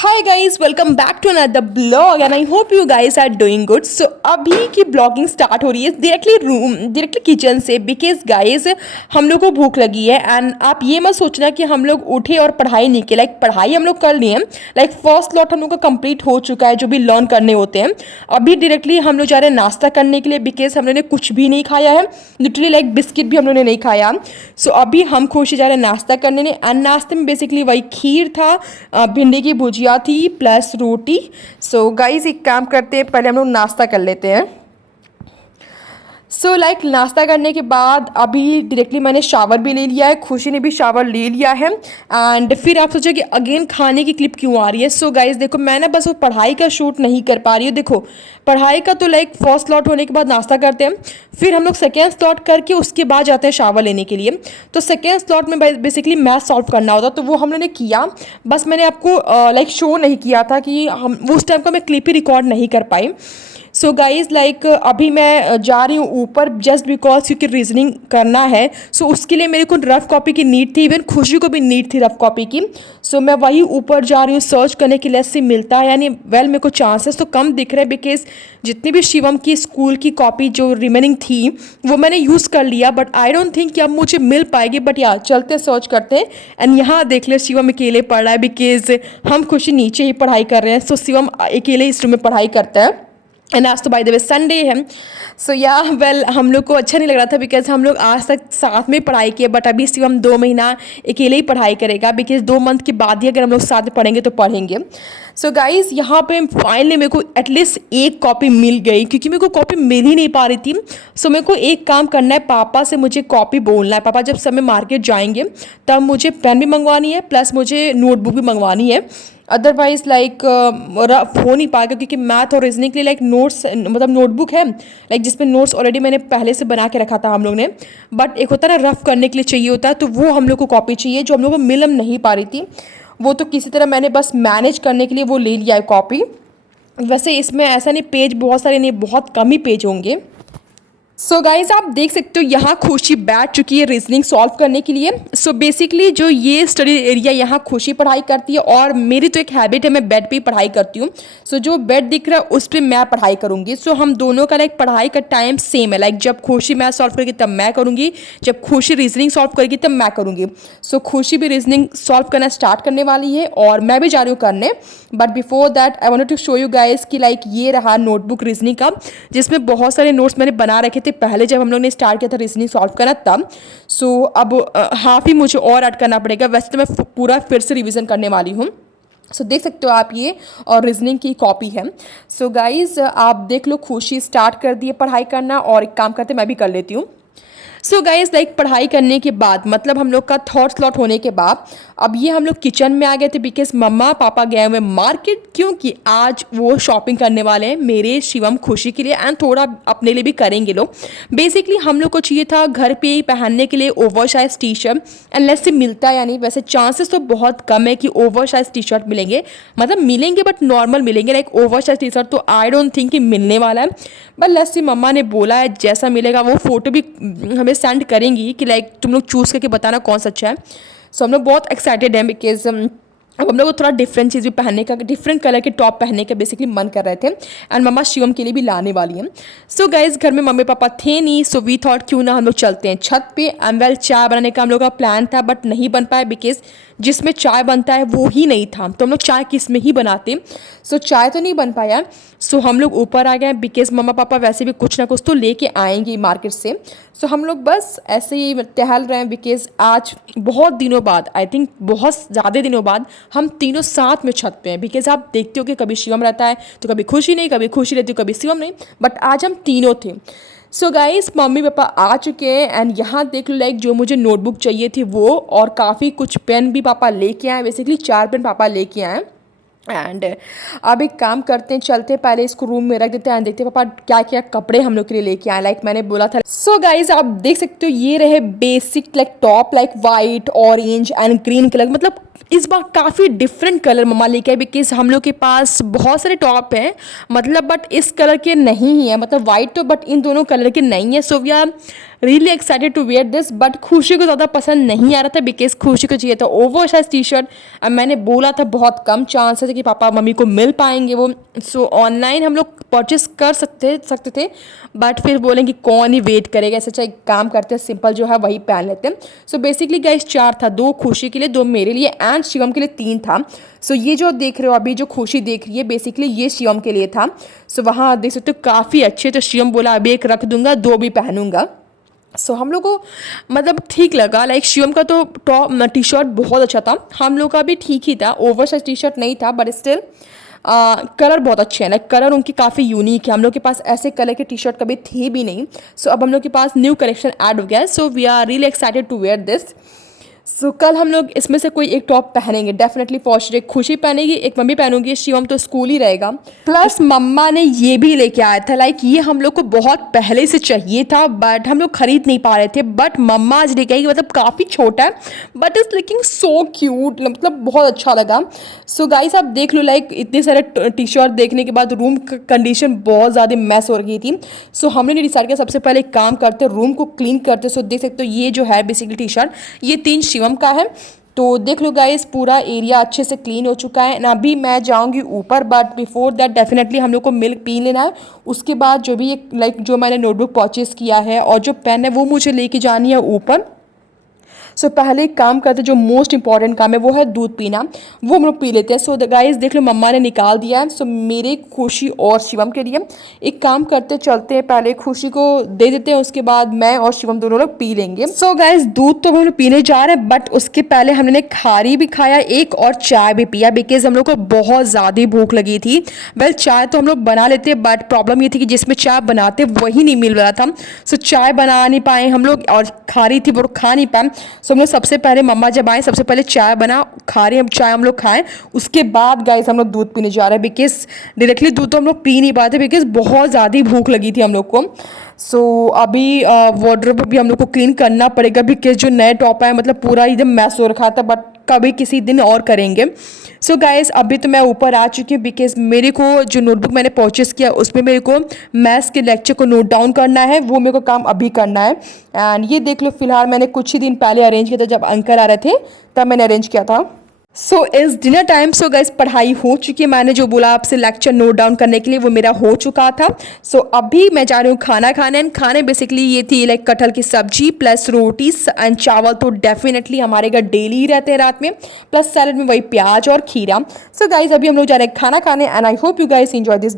Hi guys, welcome back to another blog and I hope you guys are doing good. So अभी की blogging start हो रही है directly kitchen से, because guys हम लोग को भूख लगी है। एंड आप ये मत सोचना कि हम लोग उठे और पढ़ाई नहीं की। पढ़ाई हम लोग कर लिए हैं, फर्स्ट लॉट हम लोग का कंप्लीट हो चुका है जो भी लर्न करने होते हैं। अभी डायरेक्टली हम लोग जा रहे हैं नाश्ता करने के लिए, बिकॉज हम लोग ने कुछ भी नहीं खाया है, लिटरली बिस्किट भी हम लोग ने नहीं खाया। सो अभी हम खुशी जा रहे हैं नाश्ता करने ने। एंड नाश्ते में बेसिकली वही खीर था, भिंडी की भुजिया थी प्लस रोटी। सो गाइस एक काम करते हैं, पहले हम लोग नाश्ता कर लेते हैं। नाश्ता करने के बाद अभी डायरेक्टली मैंने शावर भी ले लिया है, खुशी ने भी शावर ले लिया है। एंड फिर आप सोचो कि अगेन खाने की क्लिप क्यों आ रही है। सो गाइस देखो, मैं ना बस वो पढ़ाई का शूट नहीं कर पा रही हूँ। देखो पढ़ाई का तो फर्स्ट स्लॉट होने के बाद नाश्ता करते हैं, फिर हम लोग सेकेंड स्लॉट करके उसके बाद जाते हैं शावर लेने के लिए। तो सेकेंड स्लॉट में बेसिकली मैथ सॉल्व करना होता, तो वो हम लोगों ने किया। बस मैंने आपको शो नहीं किया था कि हम उस टाइम का मैं क्लिप ही रिकॉर्ड नहीं कर पाई। सो गाइज अभी मैं जा रही हूँ ऊपर जस्ट बिकॉज क्योंकि रीजनिंग करना है। सो उसके लिए मेरे को रफ कॉपी की नीड थी, इवन खुशी को भी नीड थी रफ कॉपी की। सो मैं वही ऊपर जा रही हूँ सर्च करने के लिए से मिलता है, यानी मेरे को चांसेस तो कम दिख रहे हैं, बिकॉज जितनी भी शिवम की स्कूल की कॉपी जो रिमेनिंग थी वो मैंने यूज़ कर लिया। बट आई डोंट थिंक कि अब मुझे मिल पाएगी। बट यार चलते सर्च करते हैं। एंड यहाँ देख ले शिवम अकेले पढ़ रहा है, बिकॉज हम खुशी नीचे ही पढ़ाई कर रहे हैं। सो शिवम अकेले इस रूम में पढ़ाई करता है। एंड आज तो बाय द वे संडे है। सो हम लोग को अच्छा नहीं लग रहा था, बिकॉज हम लोग आज तक साथ में पढ़ाई किए। बट अभी सिर्फ हम 2 महीना अकेले ही पढ़ाई करेगा, बिकॉज 2 मंथ के बाद ही अगर हम लोग साथ में पढ़ेंगे तो पढ़ेंगे। सो गाइज यहाँ पे फाइनली मेरे को एटलीस्ट एक कॉपी मिल गई, क्योंकि मेरे को कॉपी मिल ही नहीं पा रही थी। सो मेरे को एक काम करना है, पापा से मुझे कॉपी बोलना है। पापा जब समय मार्केट जाएंगे तब मुझे पेन भी मंगवानी है, प्लस मुझे नोटबुक भी मंगवानी है। अदरवाइज हो नहीं पाएगा, क्योंकि मैथ और रीजनिंग के लिए नोट्स मतलब नोटबुक है जिसमें नोट्स ऑलरेडी मैंने पहले से बना के रखा था हम लोग ने। बट एक होता है ना रफ करने के लिए चाहिए होता है, तो वो हम लोग को कॉपी चाहिए जो हम लोग को मिल नहीं पा रही थी। वो तो किसी तरह मैंने बस मैनेज करने के लिए वो ले लिया है कॉपी। वैसे इसमें ऐसा नहीं पेज बहुत सारे नहीं, बहुत कम ही पेज होंगे। सो गाइज आप देख सकते हो यहाँ खुशी बैठ चुकी है रीजनिंग सॉल्व करने के लिए। सो बेसिकली जो ये स्टडी एरिया यहाँ खुशी पढ़ाई करती है, और मेरी तो एक हैबिट है मैं बेड पे ही पढ़ाई करती हूँ। सो जो बेड दिख रहा है उस पर मैं पढ़ाई करूँगी। सो हम दोनों का पढ़ाई का टाइम सेम है। जब खुशी मैथ सॉल्व करेगी तब मैं करूँगी, जब खुशी रीजनिंग सॉल्व करेगी तब मैं करूँगी। सो खुशी भी रीजनिंग सॉल्व करना स्टार्ट करने वाली है और मैं भी जा रही हूँ करने। But before that I wanted to show you guys कि ये रहा नोटबुक रीजनिंग का, जिसमें बहुत सारे नोट्स मैंने बना रखे थे पहले जब हम लोग ने स्टार्ट किया था रीजनिंग सॉल्व करना तब। सो अब हाफ ही मुझे और ऐड करना पड़ेगा। वैसे तो मैं पूरा फिर से रिवीजन करने वाली हूँ। सो देख सकते हो आप ये, और रीजनिंग की कॉपी है। सो गाइज आप देख लो, खुशी स्टार्ट कर दिए पढ़ाई करना, और एक काम करते मैं भी कर लेती हूँ। सो गाइज पढ़ाई करने के बाद मतलब हम लोग का थर्ड स्लॉट होने के बाद अब ये हम लोग किचन में आ गए थे, बिकॉज मम्मा पापा गए हुए मार्केट, क्योंकि आज वो शॉपिंग करने वाले हैं मेरे शिवम खुशी के लिए, एंड थोड़ा अपने लिए भी करेंगे लोग। बेसिकली हम लोग को चाहिए था घर पे ही पहनने के लिए over size T shirt, and let's say मिलता है या नहीं। वैसे चांसेस तो बहुत कम है कि ओवर साइज टी शर्ट मिलेंगे, मतलब मिलेंगे बट नॉर्मल मिलेंगे। ओवर साइज टी शर्ट तो आई डोंट थिंक कि मिलने वाला है। बट लेट्स सी, मम्मा ने बोला है जैसा मिलेगा वो फोटो भी हमें सेंड करेंगी कि तुम लोग चूज़ करके बताना कौन सा अच्छा है। सो हम लोग बहुत एक्साइटेड हैं, बिकॉज अब हम लोग को थोड़ा डिफरेंट चीज़ भी पहनने का, डिफरेंट कलर के टॉप पहनने का बेसिकली मन कर रहे थे। एंड मम्मा शिवम के लिए भी लाने वाली हैं। सो गाइज घर में मम्मी पापा थे नहीं, सो वी थॉट क्यों ना हम लोग चलते हैं छत पे। एंड वेल चाय बनाने का हम लोग का प्लान था, बट नहीं बन पाया, बिकॉज जिसमें चाय बनता है वो ही नहीं था, तो हम लोग चाय किस में ही बनाते। सो चाय तो नहीं बन पाया। सो हम लोग ऊपर आ गए, बिकॉज मम्मा पापा वैसे भी कुछ ना कुछ तो लेके आएंगे मार्केट से। सो हम लोग बस ऐसे ही टहल रहे हैं, बिकॉज आज बहुत दिनों बाद, आई थिंक बहुत ज़्यादा दिनों बाद हम तीनों साथ में छत पे हैं। बिकॉज आप देखते हो कि कभी शिवम रहता है तो कभी खुशी नहीं, कभी खुशी रहती है कभी शिवम नहीं, बट आज हम तीनों थे। सो गाइस मम्मी पापा आ चुके हैं, एंड यहाँ देख लो जो मुझे नोटबुक चाहिए थी वो, और काफ़ी कुछ पेन भी पापा लेके आए। बेसिकली 4 पेन पापा लेके आए। एंड अब एक काम करते हैं, चलते पहले इसको रूम में रख देते हैं, देखते हैं पापा क्या क्या कपड़े हम लोग के लिए लेके आए, मैंने बोला था। सो गाइज आप देख सकते हो ये रहे basic top white orange and green colour, मतलब इस बार काफ़ी डिफरेंट कलर मम्मा लेके आए, बिकॉज हम लोग के पास बहुत सारे टॉप हैं मतलब, बट इस कलर के नहीं है, मतलब वाइट तो, बट इन दोनों कलर के नहीं है। So we are really excited to wear this, but खुशी को ज़्यादा पसंद नहीं आ रहा था बिकॉज खुशी को चाहिए था ओवर साइज टी शर्ट। अब मैंने बोला था बहुत कम चांसेस है कि पापा मम्मी को मिल पाएंगे वो, सो ऑनलाइन हम लोग परचेस कर सकते थे, बट फिर बोलेंगे कौन ही वेट करेगा, ऐसे चाहे काम करते हैं सिंपल जो है वही पहन लेते हैं। सो बेसिकली गाइस 4 था, 2 खुशी के लिए, 2 मेरे लिए एंड शिवम के लिए 3 था। सो ये जो देख रहे हो अभी जो खुशी देख रही है बेसिकली ये शिवम के लिए था। सो वहाँ देख सकते हो काफ़ी अच्छे, तो शिवम बोला अभी एक रख दूंगा, 2 भी पहनूंगा। सो हम लोग को मतलब ठीक लगा, लाइक शिवम का तो टॉप टी शर्ट बहुत अच्छा था, हम लोग का भी ठीक ही था, ओवर साइज टी शर्ट नहीं था, बट स्टिल कलर बहुत अच्छे हैं, लाइक कलर उनकी काफ़ी यूनिक है, हम लोग के पास ऐसे कलर के टी शर्ट कभी थे भी नहीं। सो अब हम लोग के पास न्यू कलेक्शन ऐड हो गया है, so we are really excited to wear this. So कल हम लोग इसमें से कोई एक टॉप पहनेंगे डेफिनेटली, फॉर श्योर। एक खुशी पहनेगी, एक मम्मी पहनूंगी, शिवम तो स्कूल ही रहेगा। प्लस मम्मा ने ये भी लेके आया था, लाइक ये हम लोग को बहुत पहले से चाहिए था बट हम लोग खरीद नहीं पा रहे थे, बट मम्मा आज लेके आई, मतलब काफ़ी छोटा है but it's looking so cute, मतलब बहुत अच्छा लगा। सो गाइस आप देख लो, लाइक इतने सारे टी शर्ट देखने के बाद रूम कंडीशन बहुत ज़्यादा मैस हो रही थी। सो हमने ने डिसाइड किया सबसे पहले एक काम करते, रूम को क्लीन करते। सो देख सकते हो ये जो है बेसिकली टी शर्ट ये 3 शिवम का है, तो देख लो गाइस पूरा एरिया अच्छे से क्लीन हो चुका है ना। अभी मैं जाऊंगी ऊपर, बट बिफोर दैट डेफिनेटली हम लोग को मिल्क पी लेना है। उसके बाद जो भी लाइक जो मैंने नोटबुक परचेस किया है और जो पेन है वो मुझे लेके जानी है ऊपर। सो पहले एक काम करते, जो मोस्ट इंपॉर्टेंट काम है वो है दूध पीना, वो हम लोग पी लेते हैं। सो गाइस देख लो मम्मा ने निकाल दिया है, सो मेरे खुशी और शिवम के लिए एक काम करते, चलते हैं पहले खुशी को दे देते हैं, उसके बाद मैं और शिवम दोनों लोग पी लेंगे। सो गाइस दूध तो हम लोग पीने जा रहे हैं, बट उसके पहले हमने खारी भी खाया एक और चाय भी पिया, बिकॉज हम लोग को बहुत ज़्यादा भूख लगी थी। वेल चाय तो हम लोग बना लेते, बट प्रॉब्लम ये थी कि जिसमें चाय बनाते वही नहीं मिल रहा था। सो चाय बना नहीं पाए हम लोग, और खारी थी वो खा नहीं पाए। सो हम लोग सबसे पहले मम्मा जब आए सबसे पहले चाय बना, खा रहे हम चाय हम लोग खाएं, उसके बाद गाइस हम लोग दूध पीने जा रहे हैं, बिकॉज डायरेक्टली दूध तो हम लोग पी नहीं पाते बिकॉज बहुत ज़्यादा भूख लगी थी हम लोग को। सो अभी वार्डरोब भी हम लोग को क्लीन करना पड़ेगा, बिकॉज जो नए टॉप आए मतलब पूरा एकदम मैस हो रखा था, बट कभी किसी दिन और करेंगे। सो गाइस अभी तो मैं ऊपर आ चुकी हूँ, बिकॉज मेरे को जो नोटबुक मैंने परचेस किया उसमें मेरे को मैथ्स के लेक्चर को नोट डाउन करना है, वो मेरे को काम अभी करना है। एंड ये देख लो फिलहाल मैंने कुछ ही दिन पहले अरेंज किया था, जब अंकल आ रहे थे तब मैंने अरेंज किया था। सो इस डिनर टाइम। सो गाइस पढ़ाई हो चुकी है, मैंने जो बोला आपसे लेक्चर नोट डाउन करने के लिए वो मेरा हो चुका था। सो अभी मैं जा रही हूँ खाना खाने, एंड खाने बेसिकली ये थी लाइक कटहल की सब्जी प्लस रोटी एंड चावल, तो डेफिनेटली हमारे घर डेली ही रहते हैं रात में, प्लस सैलड में वही प्याज और खीरा। सो गाइस अभी हम लोग जा रहे हैं खाना खाने, and I hope you guys enjoy this.